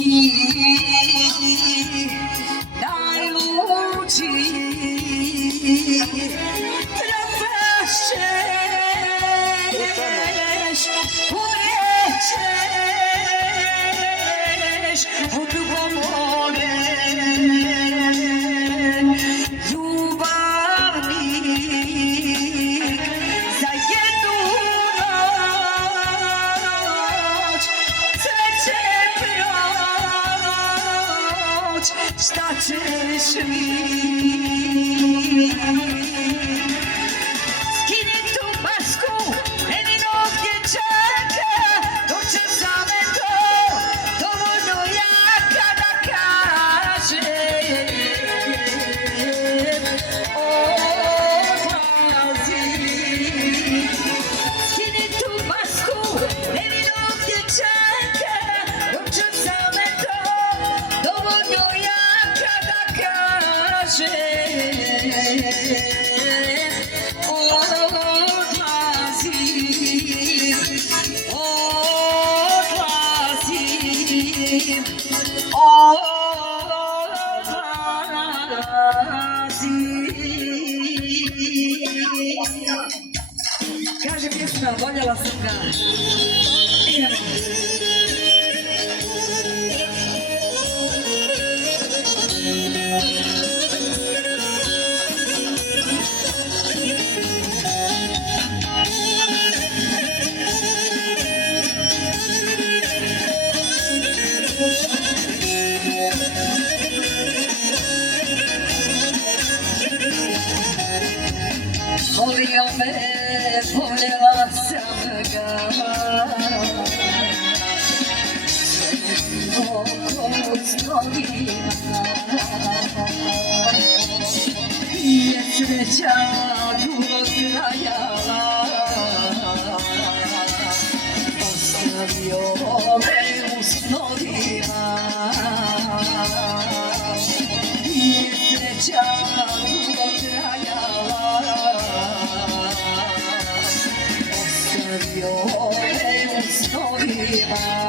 ti najluđi trpećeš, umrijećeš od ljubomore. Ljubavnik za jednu noć, sve će proć, šta ćeš mi? Skini tu masku, meni novdje čeka, dočesa me to, dovoljno jaka da kažem odlazi. Skini tu masku, meni novdje čeka, dočesa me to, dovoljno jaka da kažem kaže pjesma, voljela sam ga. Idemo. Volio me, voljela sam ga, oko snovima je sreća dugo trajala, ostavio me u snovima je sreća dugo trajala, ostavio me u snovima.